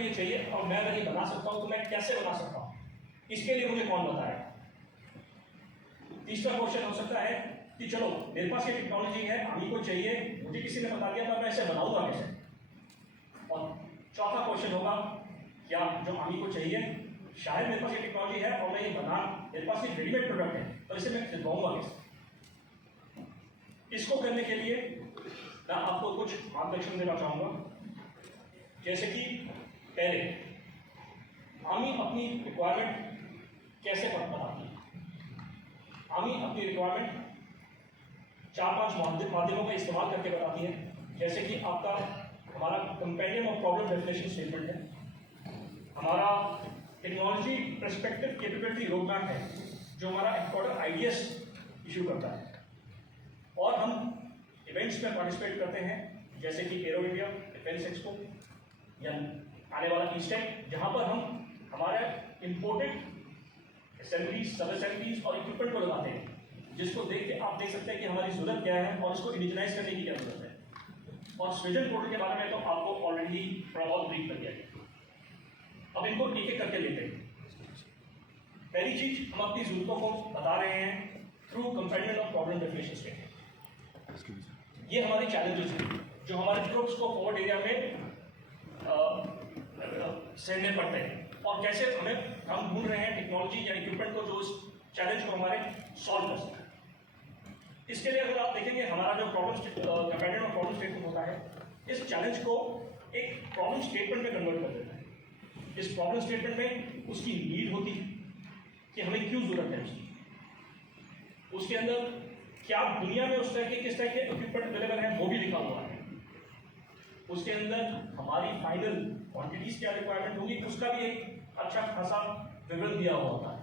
मुझे ये चाहिए और मैं अगर ये बना सकता हूँ तो मैं कैसे बना सकता हूँ, इसके लिए मुझे कौन बताएगा। तीसरा क्वेश्चन हो सकता है कि चलो मेरे पास ये टेक्नोलॉजी है, अभी को चाहिए, मुझे किसी ने बता दिया था, मैं इसे बनाऊंगा कैसे। और चौथा क्वेश्चन होगा क्या जो अभी को चाहिए, शायद मेरे पास ये टेक्नोलॉजी है और मैं ये बना, मेरे पास ये रेडीमेड प्रोडक्ट है, तो इसे मैं खरीदवाऊंगा कैसे। इसको करने के लिए मैं आपको कुछ मार्गदर्शन देना चाहूँगा। जैसे कि पहले आमी अपनी रिक्वायरमेंट कैसे बताती है। आमी अपनी रिक्वायरमेंट 4-5 माध्यमों का इस्तेमाल करके बताती है। जैसे कि आपका हमारा compendium of problem definition statement है, हमारा टेक्नोलॉजी पर्सपेक्टिव कैपेबिलिटी रोडमैप है जो हमारा हेडक्वार्टर आईडीएस इशू करता है, और हम इवेंट्स में पार्टिसिपेट करते हैं जैसे कि एरो इंडिया, डिफेंस एक्सपो या आने वाला ईस्टेक, जहाँ पर हम हमारे इम्पोर्टेड असेंबलीज, सब असेंबलीज और इक्विपमेंट को लगाते हैं, जिसको देख के आप देख सकते हैं कि हमारी जरूरत क्या है और इसको इंडिजिनाइज करने की क्या जरूरत है। और सृजन पोर्टल के बारे में तो आपको ऑलरेडी थोड़ा बहुत ब्रीफ कर दिया गया। अब इनको एक एक करके लेते हैं। पहली चीज, हम अपनी जरूरतों को बता रहे हैं through compendium of problem definition statement. ये हमारे चैलेंजेस हैं जो हमारे ट्रुप्स को फॉरवर्ड एरिया में सहने पड़ते हैं, और कैसे हम ढूंढ रहे हैं टेक्नोलॉजी या इक्विपमेंट को जो इस चैलेंज को हमारे सॉल्व कर सके। इसके लिए अगर आप देखेंगे हमारा जो कंपेंडियम ऑफ प्रॉब्लम स्टेटमेंट होता है, इस चैलेंज को एक प्रॉब्लम स्टेटमेंट में कन्वर्ट कर देता है। इस प्रॉब्लम स्टेटमेंट में उसकी नीड होती है कि हमें क्यों जरूरत है उसकी, उसके अंदर क्या दुनिया में उस तरह के किस तरह के इक्विपमेंट अवेलेबल है वो भी लिखा हुआ है, उसके अंदर हमारी फाइनल क्वांटिटीज क्या रिक्वायरमेंट होगी उसका भी एक अच्छा खासा विवरण दिया हुआ होता है।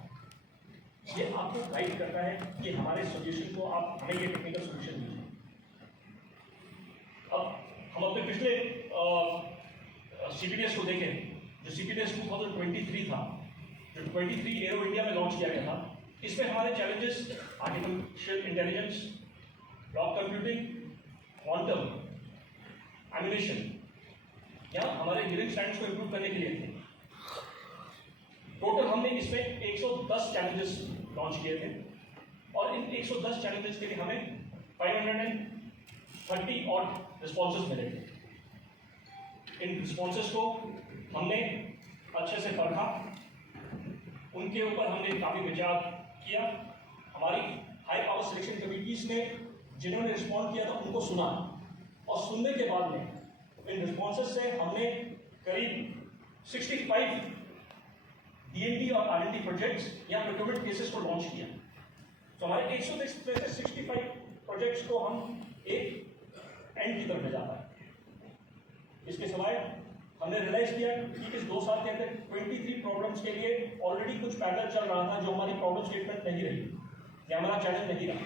ये आपको गाइड करता है कि हमारे सॉल्यूशन को आप हमें ये टेक्निकल सॉल्यूशन दीजिए। अब हम अपने पिछले CPDS को देखें, जो CPDS 2023 था, जो 23 एरो इंडिया में लॉन्च किया गया था। इसमें हमारे challenges artificial intelligence, block computing, quantum, animation या हमारे गियरिंग स्टैंड्स को इंप्रूव करने के लिए थे। टोटल हमने इसमें 110 चैलेंजेस लॉन्च किए थे, और इन 110 चैलेंजेस के लिए हमें 530 और रिस्पॉन्सेज मिले थे। इन रिस्पॉन्सेज को हमने अच्छे से पढ़ा, उनके ऊपर हमने काफ़ी विचार किया। हमारी हाई पावर सिलेक्शन कमिटीज ने जिन्होंने रिस्पॉन्ड किया था उनको सुना, और सुनने के बाद में इन रिस्पॉन्सेज से हमने करीब 65 DMT और R&D प्रोजेक्ट्स या प्रोक्योरमेंट केसेस को लॉन्च किया। तो हमारे 165 प्रोजेक्ट्स को हम एक एंड की तरफ ले जाता है। इसके सिवाय हमने रियलाइज किया कि इस 2 साल के अंदर 23 प्रॉब्लम्स के लिए ऑलरेडी कुछ पैटर्न चल रहा था जो हमारी प्रॉब्लम स्टेटमेंट नहीं रही या हमारा चैलेंज नहीं रहा।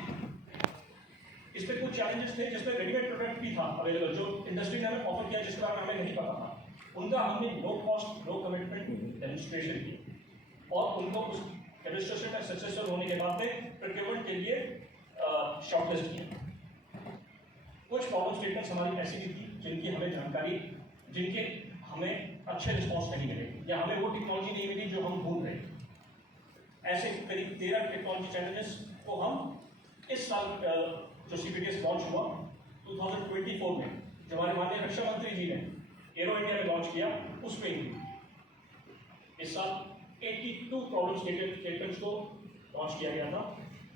इसमें कुछ चैलेंजेस थे जिसमें रेडीमेड प्रोडक्ट भी था अवेलेबल, जो इंडस्ट्री ने हमें ऑफर किया जिसके बारे में हमें नहीं पता था। उनका हमने low cost low commitment demonstration की, और उनको उस डेमोन्स्ट्रेशन में सक्सेसफुल होने के बाद में प्रोक्योरमेंट के लिए शॉर्टलिस्ट किया। कुछ प्रॉब्लम स्टेटमेंट्स हमारी ऐसी भी थी जिनकी हमें जानकारी, जिनके हमें अच्छे रिस्पॉन्स नहीं मिले या हमें वो टेक्नोलॉजी नहीं मिली जो हम ढूंढ रहे थे। ऐसे करीब 13 टेक्नोलॉजी चैलेंजेस को हम इस साल जो CPDS लॉन्च हुआ 2024 में, जो हमारे माननीय रक्षा मंत्री जी ने एरो इंडिया में लॉन्च किया, उसमें ही इस साल 82 प्रॉब्लम स्टेटमेंट्स को लॉन्च किया गया था,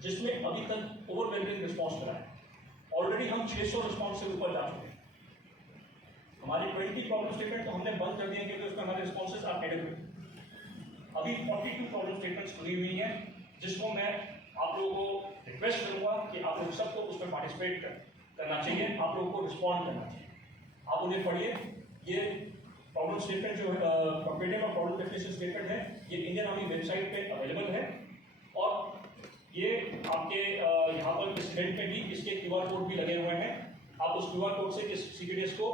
जिसमें अभी तक ओवरवेलमिंग रिस्पॉन्स मिला है। ऑलरेडी हम 600 रिस्पॉन्स से ऊपर जा चुके हैं। हमारी 20 प्रॉब्लम स्टेटमेंट तो हमने बंद कर दिए क्योंकि उसमें हमारे रिस्पॉन्सेज आर एडेक्वेट। अभी 42 प्रॉब्लम स्टेटमेंट्स खुली हुई हैं, जिसको मैं आप लोगों को रिक्वेस्ट करूंगा कि आप लोग सबको उसमें पार्टिसिपेट करना चाहिए, आप लोगों को रिस्पॉन्ड करना चाहिए। आप उन्हें पढ़िए। ये प्रॉब्लम स्टेटमेंट जो compendium of problem definition statement है, ये इंडियन आर्मी वेबसाइट पे अवेलेबल है, और ये आपके यहाँ पर इस इवेंट में भी इसके QR कोड भी लगे हुए हैं। आप उस QR कोड से इस CPDS को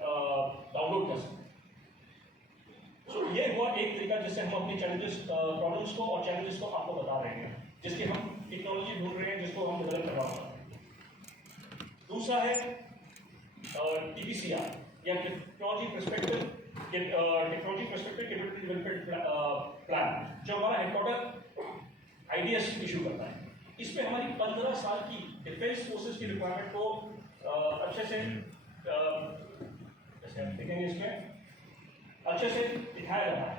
डाउनलोड कर सकते हैं। सो ये हुआ एक तरीका जिससे हम अपनी चैलेंजेस, प्रॉब्लम्स को और चैलेंजेस को आपको बता रहे हैं, जिसके हम टेक्नोलॉजी ढूंढ रहे हैं, जिसको हम डेवलप करवा रहे हैं। दूसरा है TPCR या technology perspective technology perspective capability development plan जो हमारा हेडक्वार्टर आईडीएस इशू करता है, इसमें हमारी 15 साल की डिफेंस फोर्सेस की रिक्वायरमेंट को अच्छे से जैसे आप देखेंगे इसमें अच्छे से दिखाया जाता है।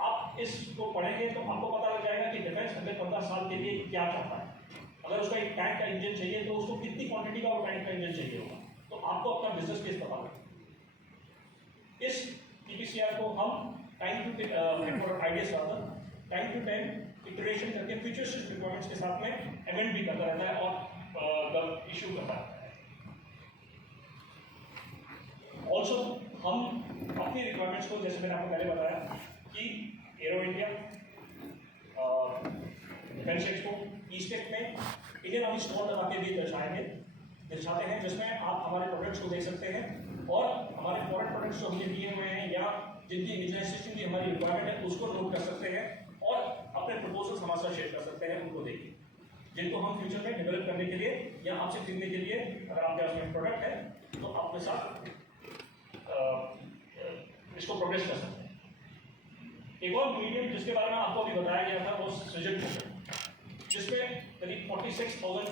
आप इसको पढ़ेंगे तो आपको पता लग जाएगा कि डिफेंस अगले 15 साल के लिए क्या चाहता है। अगर उसका एक टैंक का इंजन चाहिए तो उसको कितनी क्वांटिटी का वो टैंक का इंजन चाहिए होगा, तो आपको अपना बिजनेस केस पता लगेगा। इस पीपीसीआर को हम time to ideas time to time iteration करके फ्यूचरिस्टिक रिक्वायरमेंट्स के साथ में अमेंड भी करता रहता है और इशू करता रहता है। ऑल्सो हम अपनी रिक्वायरमेंट्स को, जैसे मैंने आपको पहले बताया कि एरो इंडिया, डिफेंस एक्सपो, ईस्टेक में इंडियन आर्मी स्टॉल लगा के भी दर्शाते हैं, जिसमें आप हमारे प्रोडक्ट्स को देख सकते हैं और हमारे फॉरेन प्रोडक्ट्स जो हमने दिए हुए हैं या जिनकी इंडियनाइजेशन की हमारी रिक्वायरमेंट है उसको नोट कर सकते हैं और अपने प्रपोजल्स हमारे साथ शेयर कर सकते हैं। उनको देखिए, जिनको हम फ्यूचर में डेवलप करने के लिए या आपसे खरीदने के लिए, अगर आपके पास में प्रोडक्ट है तो आपके साथ इसको प्रोग्रेस कर सकते हैं। एक और मीडियम जिसके बारे में आपको अभी बताया गया था वो सृजन प्रोजेक्ट, जिसमें करीब 46,000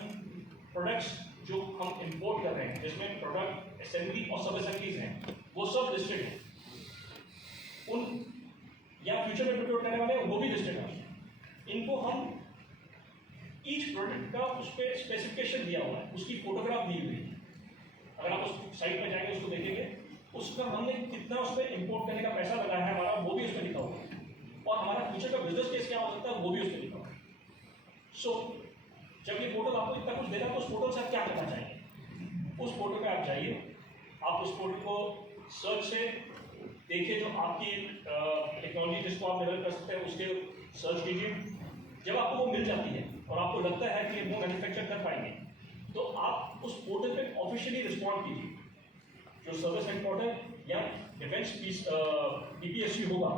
प्रोडक्ट्स जो हम इंपोर्ट कर रहे हैं, जिसमें प्रोडक्ट असेंबली और सब असेंबलीज हैं, वो सब लिस्टेड हैं। उन या फ्यूचर में प्रोड्यूस करने वाले वो भी लिस्टेड हैं। इनको हम ईच प्रोडक्ट का उस पर स्पेसिफिकेशन दिया हुआ है, उसकी फोटोग्राफ दी हुई है। अगर आप उस साइट पर जाएंगे उसको देखेंगे, उसका हमने कितना उस पर इंपोर्ट करने का पैसा लगाया है हमारा, वो भी उसमें लिखा हुआ है और हमारा फ्यूचर का बिजनेस केस क्या हो सकता है वो भी उसमें लिखा हुआ है। सो जब ये पोर्टल आपको इतना कुछ देगा तो उस पोर्टल से आप क्या करना चाहेंगे? उस पोर्टल पे आप जाइए, आप उस पोर्टल को सर्च से देखिए, जो आपकी टेक्नोलॉजी जिसको आप डेवलप कर सकते हैं उसके सर्च कीजिए। जब आपको वो मिल जाती है और आपको लगता है कि वो मैन्युफैक्चर कर पाएंगे, तो आप उस पोर्टल पे ऑफिशियली रिस्पॉन्ड कीजिए। जो सर्विस हेडक्वार्टर या डिफेंस पीपीएससी होगा